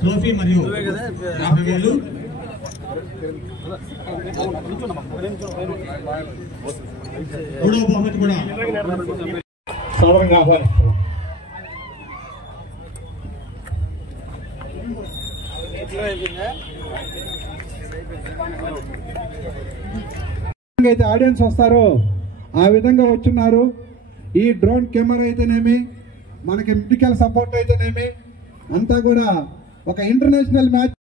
Trophy మరియు 50,000 మూడవ బహుమతి కూడా సౌరంగా ఆహ్వానిస్తున్నాం. అయితే ఆడియన్స్ వస్తారో ఆ విధంగా వచ్చున్నారు. ఈ డ్రోన్ కెమెరా అయితేనేమి, మనకి మెడికల్ సపోర్ట్ అయితేనేమి, అంతా కూడా ఒక ఇంటర్నేషనల్ మ్యాచ్.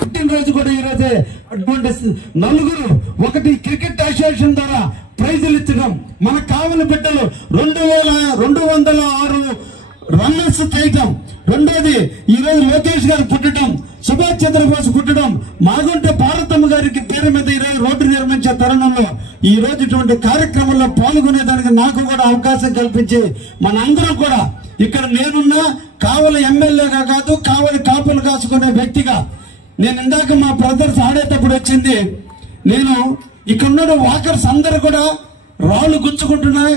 పుట్టినరోజు కూడా ఈరోజే అటువంటి నలుగురు ఒకటి క్రికెట్ అసోసియేషన్ ద్వారా ప్రైజులు ఇచ్చడం, మనకు కావలి బిడ్డలు 2,206 రన్నర్స్ చేయటం, రెండోది ఈరోజు లోకేష్ గారు పుట్టడం, సుభాష్ చంద్రబోస్ పుట్టడం, మాగుంట భారతమ్మ గారికి పేరు మీద ఈరోజు రోడ్డు నిర్మించే తరుణంలో ఈ రోజు ఇటువంటి కార్యక్రమంలో పాల్గొనేదానికి నాకు కూడా అవకాశం కల్పించి మనందరం కూడా ఇక్కడ నేనున్నా కావలి ఎమ్మెల్యేగా కాదు, కావలి కాపులు కాసుకునే వ్యక్తిగా నేను ఇందాక మా బ్రదర్స్ ఆడేటప్పుడు వచ్చింది, నేను ఇక్కడ వాకర్స్ అందరూ కూడా రాళ్లు గుంజుకుంటున్నాయి,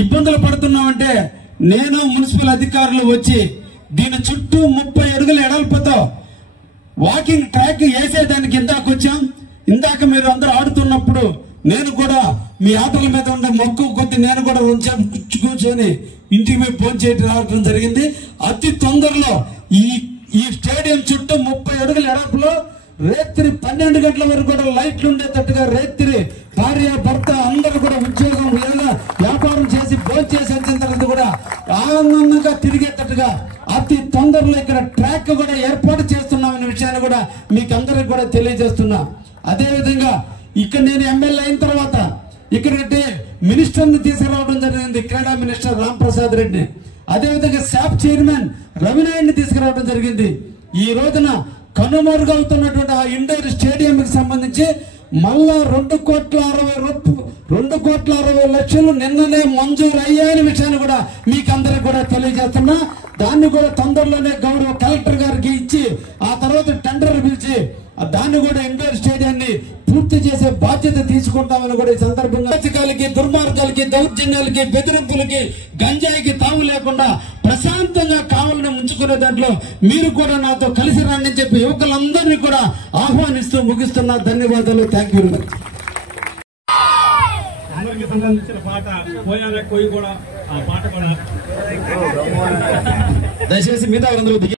ఇబ్బందులు పడుతున్నామంటే నేను మున్సిపల్ అధికారులు వచ్చి దీని చుట్టూ 30 అడుగుల ఎడల్పుతో వాకింగ్ ట్రాక్ వేసేదానికి ఇందాక వచ్చాం. ఇందాక మీరు అందరూ ఆడుతున్నప్పుడు నేను కూడా మీ ఆటల మీద ఉండే మొక్కు కొద్ది నేను కూడా కూర్చొని ఇంటికి పోయి ఫోన్ చేయడం రావడం జరిగింది. అతి తొందరలో ఈ స్టేడియం చుట్టూ 30 అడుగుల ఎడల్పులో రాత్రి 12 గంటల వరకు కూడా లైట్లు ఉండేటట్టుగా రాత్రి భార్య భర్త అందరూ కూడా ఉద్యోగం వ్యాపారం చేసి భోజనం చేసి వచ్చిన తర్వాత కూడా ఆనందంగా తిరిగేటట్టుగా అతి తొందరలో ఇక్కడ ట్రాక్ కూడా ఏర్పాటు చేస్తున్నామనే విషయాన్ని కూడా మీకు అందరికి కూడా తెలియజేస్తున్నా. అదేవిధంగా ఇక్కడ నేను ఎమ్మెల్యే అయిన తర్వాత ఇక్కడికి మినిస్టర్ని తీసుకురావడం జరిగింది, క్రీడా మినిస్టర్ రాంప్రసాద్ రెడ్డిని. అదేవిధంగా శాప్ చైర్మన్ రవినాయుడిని తీసుకురావడం జరిగింది. ఈ రోజున కనుమరుగవుతున్నటువంటి ఆ ఇండోర్ స్టేడియంకి సంబంధించి మళ్ళా 2,60,00,000 నిన్ననే మంజూరు అయ్యాయని విషయాన్ని కూడా మీకు అందరికి కూడా తెలియజేస్తున్నా. దాన్ని కూడా తొందరలోనే గౌరవ కలెక్టర్ గారికి ఇచ్చి ఆ తర్వాత టెండర్ పిలిచి దాన్ని కూడా ఇండోర్ స్టేడియాన్ని పూర్తి చేసే బాధ్యత తీసుకుంటామని కూడా ఈ సందర్భంగా రాజకీయాలకి, దుర్మార్గాలకి, దౌర్జన్యాలకి, బెదిరింపులకి, గంజాయికి తావు లేకుండా ప్రశాంతంగా కావాలని ఉంచుకునే దాంట్లో మీరు కూడా నాతో కలిసి రండి అని చెప్పి యువకులందరినీ కూడా ఆహ్వానిస్తూ ముగిస్తున్నా. ధన్యవాదాలు. Thank you very much. అందరికి సంబంధించిన పాట పోయాలే కోయి కూడా ఆ పాట కూడా దయచేసి మీద అందరూ దిగి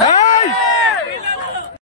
Hey!